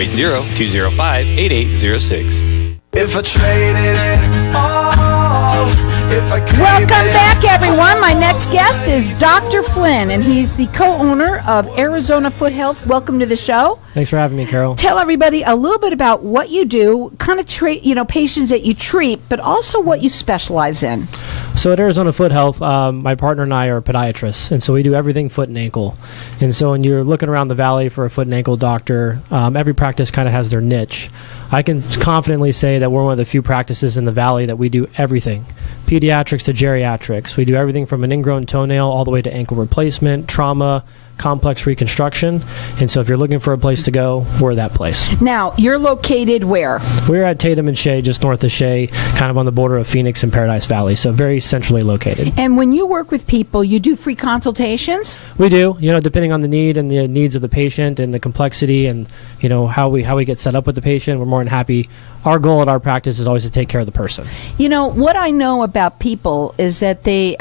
80205-8806. If I traded it all, if I Welcome back, everyone. My next guest is Dr. Flynn, and he's the co-owner of Arizona Foot Health. Welcome to the show. Thanks for having me, Carol. Tell everybody a little bit about what you do, kind of patients that you treat, but also what you specialize in. So at Arizona Foot Health, my partner and I are podiatrists, and so we do everything foot and ankle. And so when you're looking around the valley for a foot and ankle doctor, every practice kind of has their niche. I can confidently say that we're one of the few practices in the valley that we do everything. Pediatrics to geriatrics. We do everything from an ingrown toenail all the way to ankle replacement, trauma, complex reconstruction. And so if you're looking for a place to go, we're that place. Now, you're located where? We're at Tatum and Shea, just north of Shea, kind of on the border of Phoenix and Paradise Valley, so very centrally located. And when you work with people, you do free consultations? We do, depending on the need and the needs of the patient and the complexity and, how we get set up with the patient. We're more than happy. Our goal at our practice is always to take care of the person. What I know about people is that they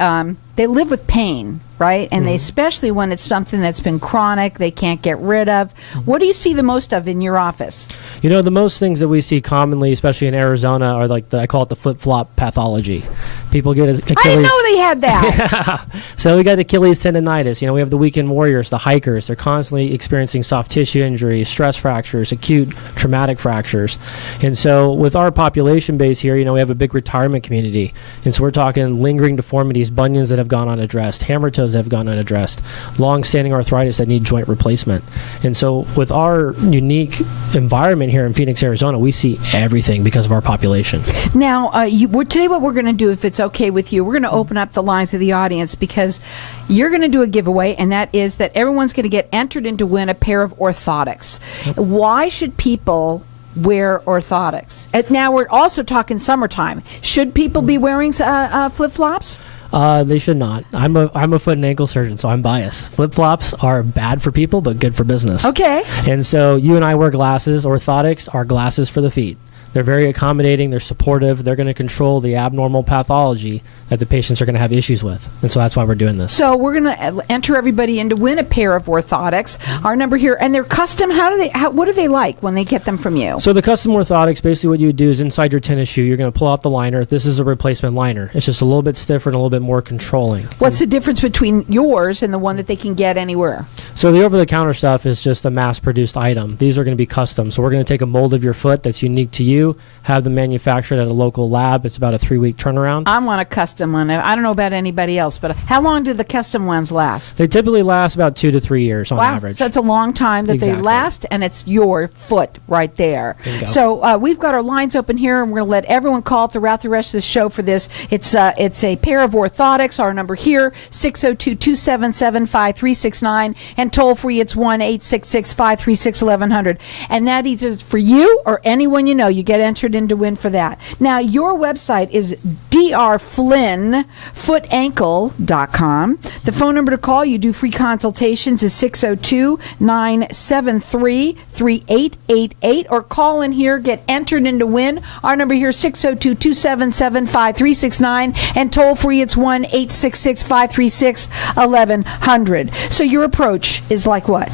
live with pain, right? And they, especially when it's something that's been chronic, they can't get rid of. What do you see the most of in your office? The most things that we see commonly, especially in Arizona, are I call it the flip-flop pathology. People get Achilles. I didn't know they had that. Yeah. So we got Achilles tendonitis. We have the weekend warriors, the hikers. They're constantly experiencing soft tissue injuries, stress fractures, acute traumatic fractures. And so with our population base here, we have a big retirement community. And so we're talking lingering deformities, bunions that have gone unaddressed, hammer toes that have gone unaddressed, long-standing arthritis that need joint replacement. And so with our unique environment here in Phoenix, Arizona, we see everything because of our population. Now, today what we're going to do, if it's okay with you, we're going to open up the lines of the audience because you're going to do a giveaway, and that is that everyone's going to get entered in to win a pair of orthotics. Why should people wear orthotics? Now, we're also talking summertime. Should people be wearing flip-flops? They should not. I'm a foot and ankle surgeon, so I'm biased. Flip-flops are bad for people, but good for business. Okay. And so you and I wear glasses. Orthotics are glasses for the feet. They're very accommodating. They're supportive. They're going to control the abnormal pathology that the patients are going to have issues with. And so that's why we're doing this. So we're going to enter everybody in to win a pair of orthotics. Our number here, and they're custom. What do they like when they get them from you? So the custom orthotics, basically what you would do is inside your tennis shoe, you're going to pull out the liner. This is a replacement liner. It's just a little bit stiffer and a little bit more controlling. What's the difference between yours and the one that they can get anywhere? So the over-the-counter stuff is just a mass-produced item. These are going to be custom. So we're going to take a mold of your foot that's unique to you, have them manufactured at a local lab. It's about a 3-week turnaround. I want a custom one. I don't know about anybody else, but how long do the custom ones last? They typically last about 2 to 3 years on wow. average. So it's a long time that Exactly. they last, and it's your foot right there. Bingo. So we've got our lines open here, and we're going to let everyone call throughout the rest of the show for this. It's a pair of orthotics. Our number here, 602-277-5369, and toll-free, it's 1-866-536-1100. And that is for you or anyone you know. You get entered in to win for that. Now, your website is drflynnfootankle.com. The phone number to call, you do free consultations, is 602-973-3888, or call in here, get entered in to win. Our number here, 602-277-5369, and toll free, it's 1-866-536-1100. So your approach is like what?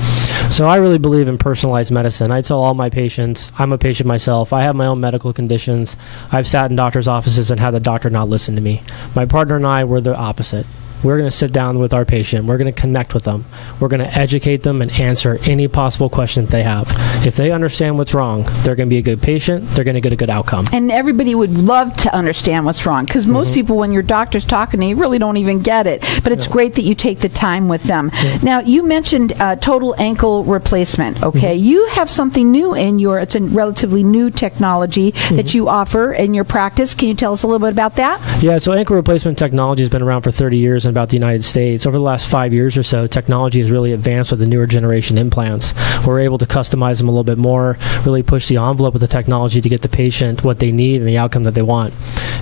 So I really believe in personalized medicine. I tell all my patients, I'm a patient myself, I have my own medical conditions. I've sat in doctor's offices and had the doctor not listen to me. My partner and I were the opposite. We're going to sit down with our patient. We're going to connect with them. We're going to educate them and answer any possible question that they have. If they understand what's wrong, they're going to be a good patient. They're going to get a good outcome. And everybody would love to understand what's wrong, because most people, when your doctor's talking to you, really don't even get it. But it's great that you take the time with them. Now, you mentioned total ankle replacement, okay? You have something new in it's a relatively new technology that you offer in your practice. Can you tell us a little bit about that? Yeah, so ankle replacement technology has been around for 30 years in about the United States. Over the last 5 years or so, technology has really advanced with the newer generation implants. We're able to customize them a little bit more, really push the envelope with the technology to get the patient what they need and the outcome that they want.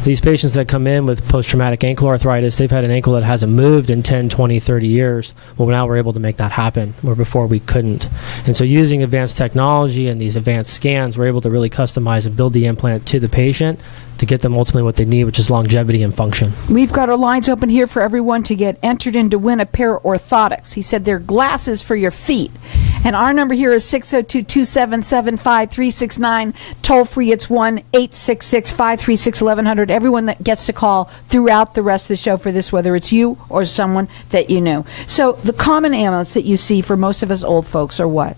These patients that come in with post-traumatic ankle arthritis, they've had an ankle that hasn't moved in 10, 20, 30 years. Well, now we're able to make that happen, where before we couldn't. And so using advanced technology and these advanced scans, we're able to really customize and build the implant to the patient to get them ultimately what they need, which is longevity and function. We've got our lines open here for everyone to get entered in to win a pair of orthotics. He said they're glasses for your feet. And our number here is 602-277-5369. Toll free, it's 1-866-536-1100. Everyone that gets to call throughout the rest of the show for this, whether it's you or someone that you know. So the common ailments that you see for most of us old folks are what?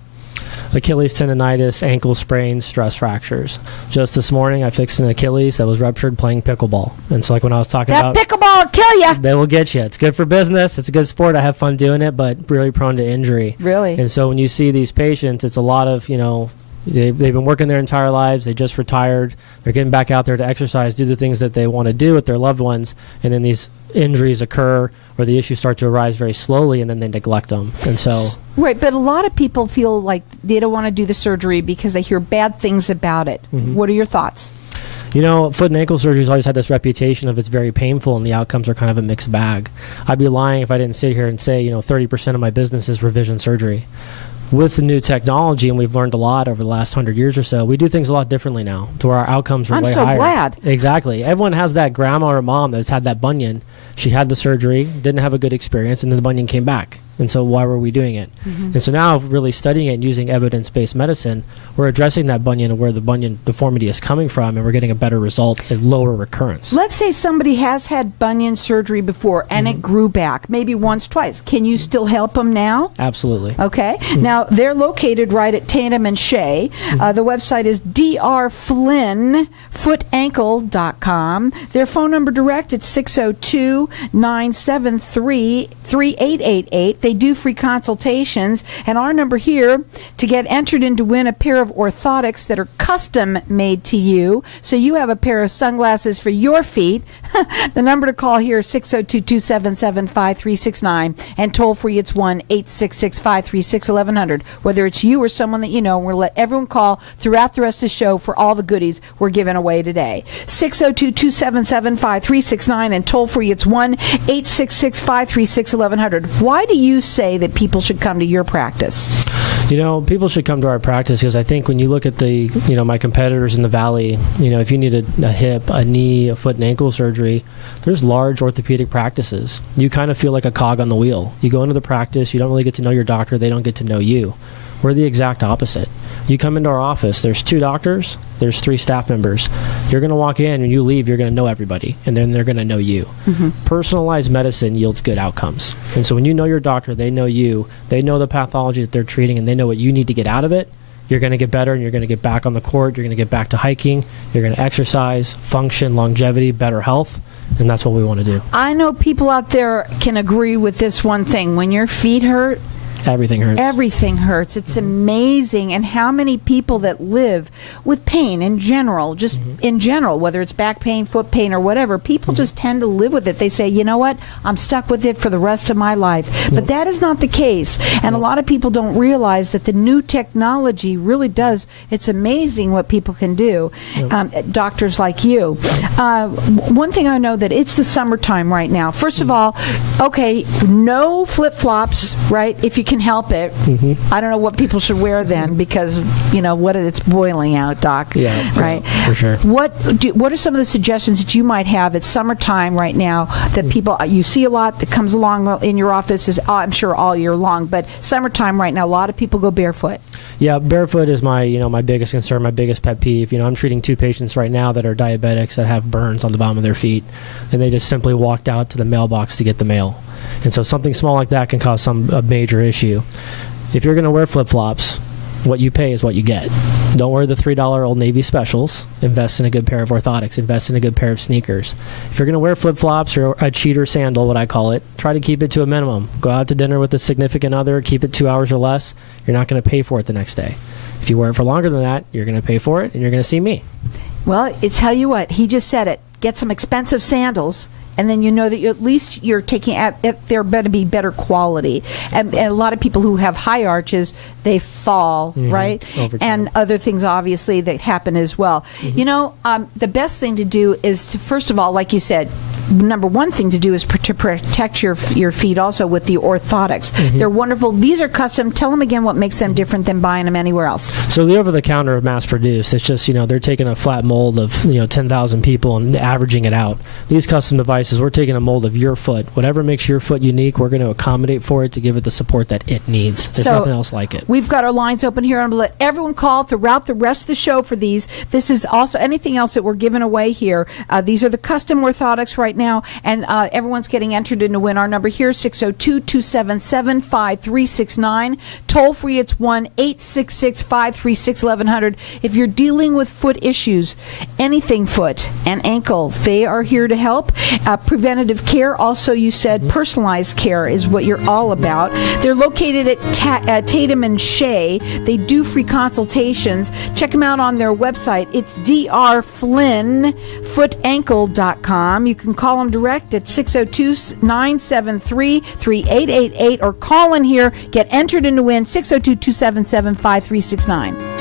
Achilles tendonitis, ankle sprains, stress fractures. Just this morning, I fixed an Achilles that was ruptured playing pickleball. And so, like when I was talking that about... pickleball will kill you! They will get you. It's good for business. It's a good sport. I have fun doing it, but really prone to injury. Really? And so when you see these patients, it's a lot of, they've been working their entire lives. They just retired. They're getting back out there to exercise, do the things that they want to do with their loved ones, and then these injuries occur or the issues start to arise very slowly, and then they neglect them. And so... Right, but a lot of people feel like they don't want to do the surgery because they hear bad things about it. Mm-hmm. What are your thoughts? Foot and ankle surgery has always had this reputation of it's very painful and the outcomes are kind of a mixed bag. I'd be lying if I didn't sit here and say, 30% of my business is revision surgery. With the new technology, and we've learned a lot over the last 100 years or so, we do things a lot differently now to where our outcomes are way higher. I'm so glad. Exactly. Everyone has that grandma or mom that's had that bunion. She had the surgery, didn't have a good experience, and then the bunion came back. And so why were we doing it? Mm-hmm. And so now really studying it and using evidence-based medicine, we're addressing that bunion and where the bunion deformity is coming from, and we're getting a better result and lower recurrence. Let's say somebody has had bunion surgery before and it grew back, maybe once, twice. Can you still help them now? Absolutely. Okay. Now, they're located right at Tatum and Shea. The website is drflynnfootankle.com. Their phone number direct, it's 602-973-3888. They do free consultations. And our number here to get entered in to win a pair of orthotics that are custom made to you, so you have a pair of sunglasses for your feet. The number to call here is 602-277-5369. And toll free, it's 1-866-536-1100. Whether it's you or someone that you know, we'll let everyone call throughout the rest of the show for all the goodies we're giving away today. 602-277-5369. And toll free, it's 1-866-536-1100. Why do you say that people should come to your practice? People should come to our practice because I think when you look at the, my competitors in the valley, if you need a hip, a knee, a foot and ankle surgery, there's large orthopedic practices. You kind of feel like a cog on the wheel. You go into the practice, you don't really get to know your doctor, they don't get to know you. We're the exact opposite. You come into our office, there's 2 doctors, there's 3 staff members. You're going to walk in and you leave, you're going to know everybody, and then they're going to know you. Mm-hmm. Personalized medicine yields good outcomes. And so when you know your doctor, they know you, they know the pathology that they're treating, and they know what you need to get out of it, you're going to get better and you're going to get back on the court, you're going to get back to hiking, you're going to exercise, function, longevity, better health, and that's what we want to do. I know people out there can agree with this one thing. When your feet hurt, everything hurts. Everything hurts. It's amazing. And how many people that live with pain in general, just in general, whether it's back pain, foot pain, or whatever, people just tend to live with it. They say, you know what, I'm stuck with it for the rest of my life. But that is not the case. And a lot of people don't realize that the new technology really does. It's amazing what people can do. Doctors like you. One thing I know that it's the summertime right now. First of all, okay, no flip-flops, right? If you can help it. I don't know what people should wear then because, what it's boiling out, Doc. Yeah, right. For sure. What are some of the suggestions that you might have? It's summertime right now that people, you see a lot that comes along in your office, is I'm sure all year long, but summertime right now, a lot of people go barefoot. Yeah, barefoot is my, my biggest concern, my biggest pet peeve. I'm treating 2 patients right now that are diabetics that have burns on the bottom of their feet, and they just simply walked out to the mailbox to get the mail. And so something small like that can cause a major issue. If you're going to wear flip-flops, what you pay is what you get. Don't wear the $3 Old Navy specials. Invest in a good pair of orthotics. Invest in a good pair of sneakers. If you're going to wear flip-flops or a cheater sandal, what I call it, try to keep it to a minimum. Go out to dinner with a significant other, keep it 2 hours or less. You're not going to pay for it the next day. If you wear it for longer than that, you're going to pay for it, and you're going to see me. Well, tell you what, he just said it. Get some expensive sandals, and then you know that at least you're taking they're going to be better quality. And a lot of people who have high arches, they fall, right? And other things, obviously, that happen as well. The best thing to do is to, first of all, like you said, number one thing to do is to protect your feet also with the orthotics. They're wonderful. These are custom. Tell them again what makes them different than buying them anywhere else. So the over-the-counter are mass-produced. It's just, they're taking a flat mold of, 10,000 people and averaging it out. These custom devices, we're taking a mold of your foot. Whatever makes your foot unique, we're going to accommodate for it to give it the support that it needs. There's nothing else like it. We've got our lines open here. I'm going to let everyone call throughout the rest of the show for these. This is also anything else that we're giving away here. These are the custom orthotics right now, and everyone's getting entered in to win. Our number here is 602-277-5369. Toll free, it's 1-866-536-1100. If you're dealing with foot issues, anything foot and ankle, they are here to help. Preventative care, also you said personalized care is what you're all about. They're located at Tatum and Shea. They do free consultations. Check them out on their website. It's drflynnfootankle.com. You can call them direct at 602-973-3888 or call in here. Get entered in to win 602-277-5369.